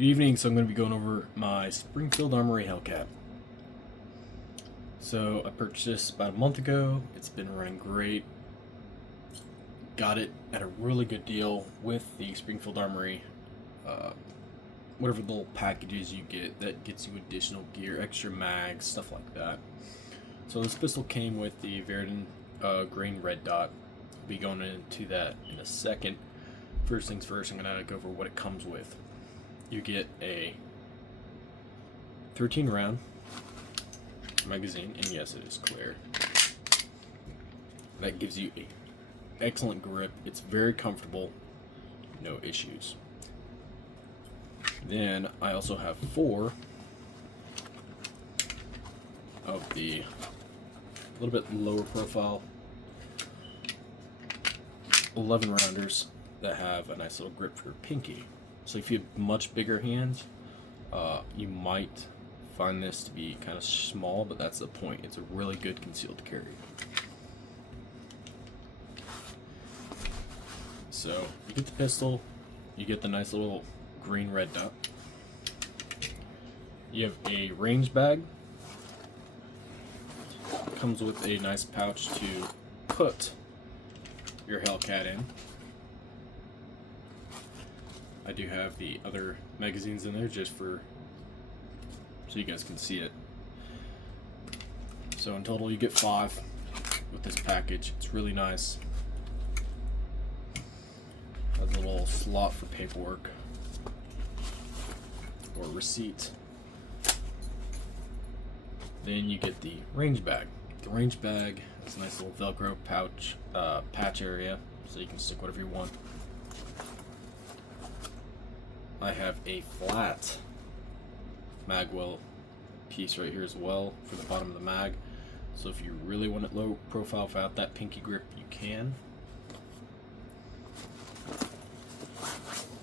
Good evening, so I'm going to be going over my Springfield Armory Hellcat. So I purchased this about a month ago. It's been running great. Got it at a really good deal with the Springfield Armory. Whatever little packages you get that gets you additional gear, extra mags, stuff like that. So this pistol came with the Verdun green red dot. I'll be going into that in a second. First things first, I'm going to go over what it comes with. You get a 13 round magazine, and yes, it is clear. That gives you an excellent grip. It's very comfortable, no issues. Then I also have 4 of the little bit lower profile 11 rounders that have a nice little grip for your pinky. So if you have much bigger hands, you might find this to be kind of small, but that's the point. It's a really good concealed carry. So you get the pistol, you get the nice little green red dot. You have a range bag. It comes with a nice pouch to put your Hellcat in. I do have the other magazines in there just for so you guys can see it. So in total you get 5 with this package. It's really nice. Has a little slot for paperwork or receipt. Then you get the range bag. The range bag has a nice little Velcro pouch patch area so you can stick whatever you want. I have a flat mag well piece right here as well for the bottom of the mag. So if you really want it low profile without that pinky grip, you can.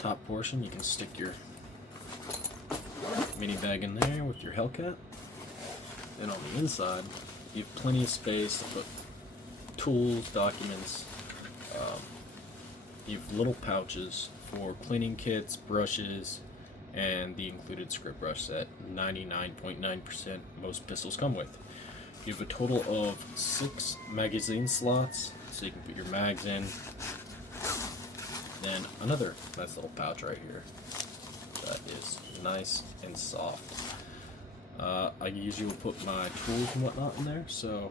Top portion, you can stick your mini bag in there with your Hellcat. Then on the inside, you have plenty of space to put tools, documents. You have little pouches for cleaning kits, brushes, and the included script brush that 99.9% most pistols come with. You have a total of 6 magazine slots, so you can put your mags in. Then another nice little pouch right here that is nice and soft. I usually will put my tools and whatnot in there, so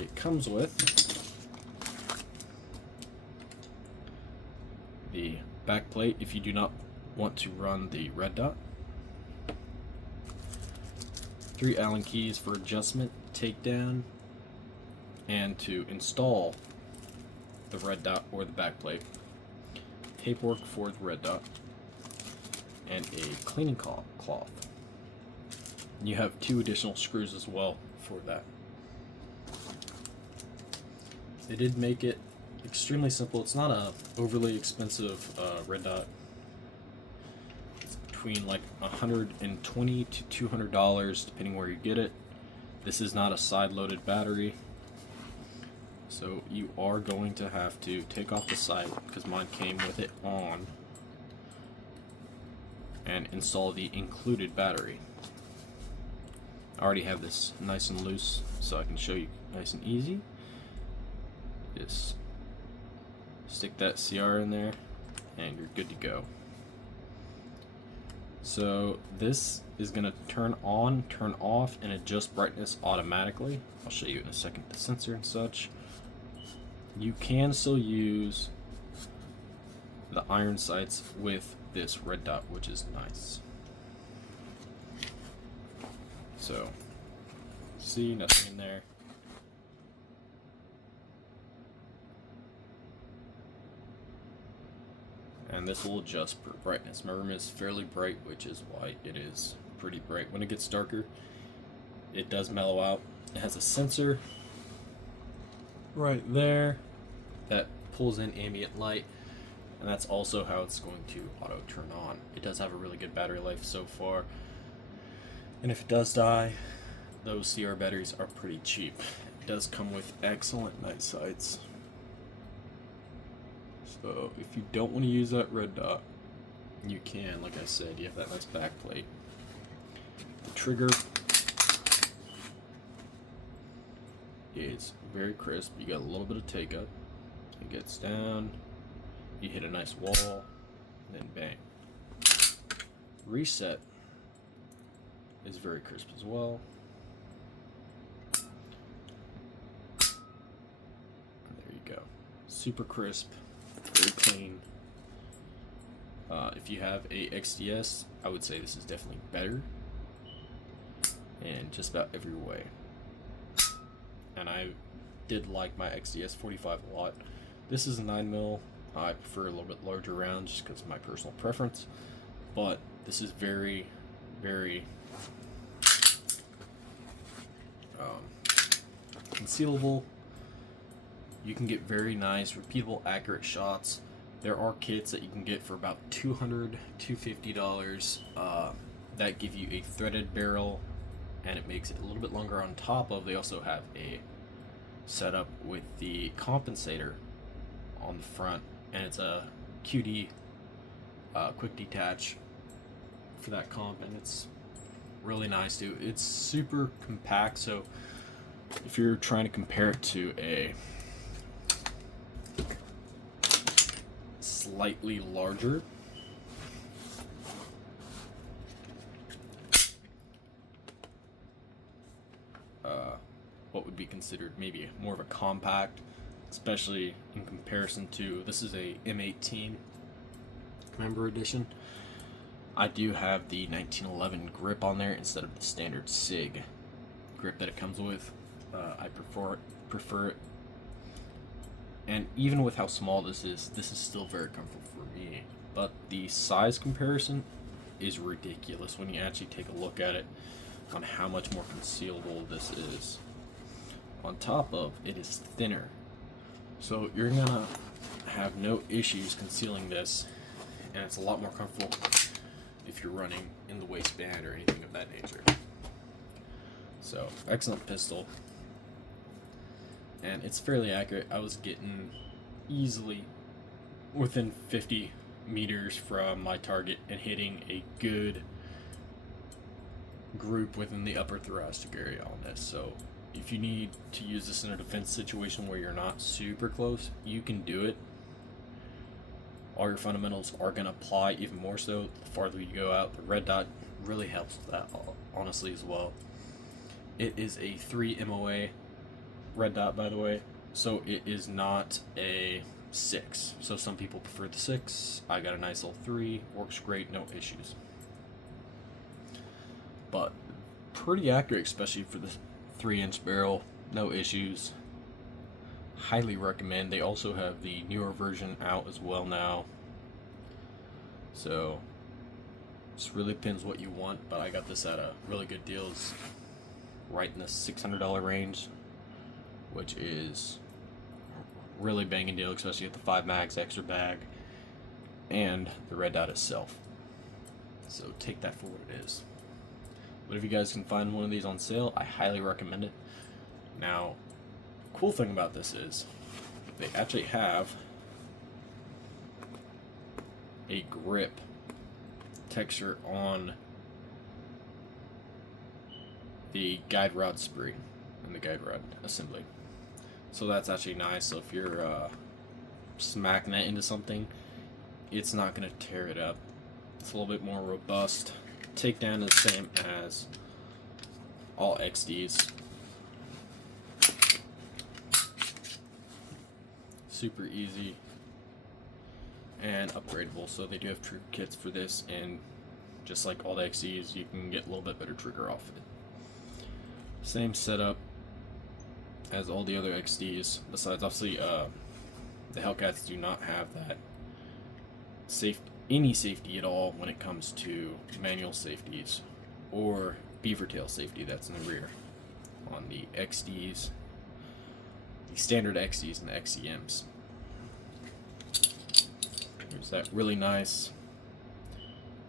it comes with the back plate if you do not want to run the red dot. 3 Allen keys for adjustment, takedown, and to install the red dot or the back plate. Paperwork for the red dot, and a cleaning cloth. You have 2 additional screws as well for that. They did make it extremely simple. It's not a overly expensive red dot. It's between like $120 to $200 depending where you get it. This is not a side-loaded battery, so you are going to have to take off the side, because mine came with it on, and install the included battery. I already have this nice and loose, so I can show you nice and easy. Just stick that CR in there and you're good to go. So this is going to turn on, turn off, and adjust brightness automatically. I'll show you in a second the sensor and such. You can still use the iron sights with this red dot, which is nice. So see, nothing in there. And this will adjust for brightness. My room is fairly bright, which is why it is pretty bright. When it gets darker, it does mellow out. It has a sensor right there that pulls in ambient light, and that's also how it's going to auto turn on. It does have a really good battery life so far, and if it does die, those CR batteries are pretty cheap. It does come with excellent night sights. So if you don't want to use that red dot, you can, like I said, you have that nice back plate. The trigger is very crisp. You got a little bit of take up. It gets down, you hit a nice wall, and then bang. Reset is very crisp as well. There you go. Super crisp, very clean. If you have a XDS, I would say this is definitely better in just about every way. And I did like my XDS 45 a lot. This is a 9mm. I prefer a little bit larger rounds just because of my personal preference. But this is very, very concealable. You can get very nice, repeatable, accurate shots. There are kits that you can get for about $200, $250 that give you a threaded barrel, and it makes it a little bit longer on top of. They also have a setup with the compensator on the front, and it's a QD quick detach for that comp, and it's really nice too. It's super compact, so if you're trying to compare it to a slightly larger what would be considered maybe more of a compact, especially in comparison to, this is a M18 member edition. I do have the 1911 grip on there instead of the standard SIG grip that it comes with. I prefer it. And even with how small this is still very comfortable for me. But the size comparison is ridiculous when you actually take a look at it on how much more concealable this is. On top of, it is thinner. So you're gonna have no issues concealing this, and it's a lot more comfortable if you're running in the waistband or anything of that nature. So, excellent pistol. And it's fairly accurate. I was getting easily within 50 meters from my target and hitting a good group within the upper thoracic area on this. So if you need to use this in a defense situation where you're not super close, you can do it. All your fundamentals are going to apply even more so the farther you go out. The red dot really helps with that, honestly, as well. It is a 3 MOA red dot, by the way, so it is not a 6. So some people prefer the 6. I got a nice little 3. Works great, no issues. But pretty accurate, especially for the 3-inch barrel, no issues. Highly recommend. They also have the newer version out as well now. So just really depends what you want, but I got this at a really good deal. It's right in the $600 range, which is really banging deal, especially with the 5 mags extra bag and the red dot itself. So take that for what it is. But if you guys can find one of these on sale, I highly recommend it. Now, cool thing about this is they actually have a grip texture on the guide rod spring and the guide rod assembly. So that's actually nice. So if you're smacking that into something, it's not going to tear it up. It's a little bit more robust. Takedown is the same as all XDs. Super easy and upgradable. So they do have trigger kits for this, and just like all the XDs, you can get a little bit better trigger off of it. Same setup as all the other XDs, besides obviously the Hellcats do not have that any safety at all when it comes to manual safeties or beaver tail safety that's in the rear. On the XDs, the standard XDs and the XCMs, there's that really nice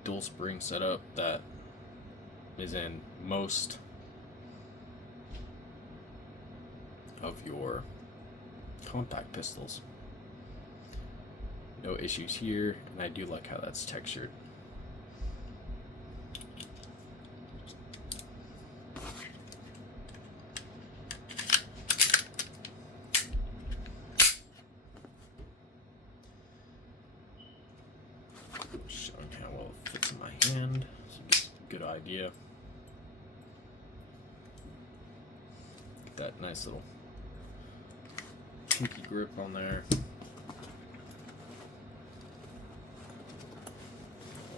dual spring setup that is in most of your compact pistols. No issues here, and I do like how that's textured. showing how well it fits in my hand, so just a good idea. Get that nice little pinky grip on there.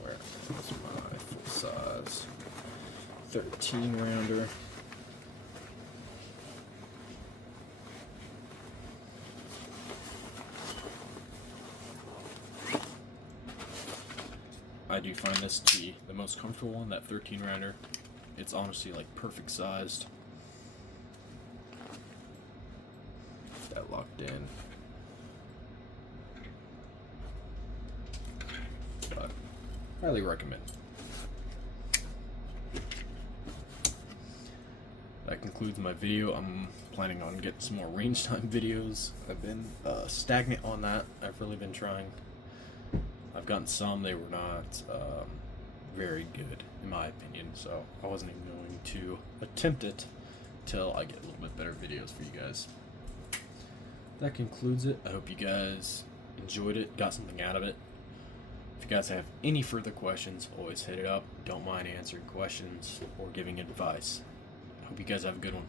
Where is my full size 13 rounder? I do find this to be the most comfortable one, that 13 rounder. It's honestly like perfect sized. Get that locked in. But highly recommend. That concludes my video. I'm planning on getting some more range time videos. I've been stagnant on that. I've really been trying. I've gotten some, they were not very good in my opinion, so I wasn't even going to attempt it till I get a little bit better videos for you guys. That concludes it. I hope you guys enjoyed it, got something out of it. If you guys have any further questions, always hit it up. Don't mind answering questions or giving advice. I hope you guys have a good one.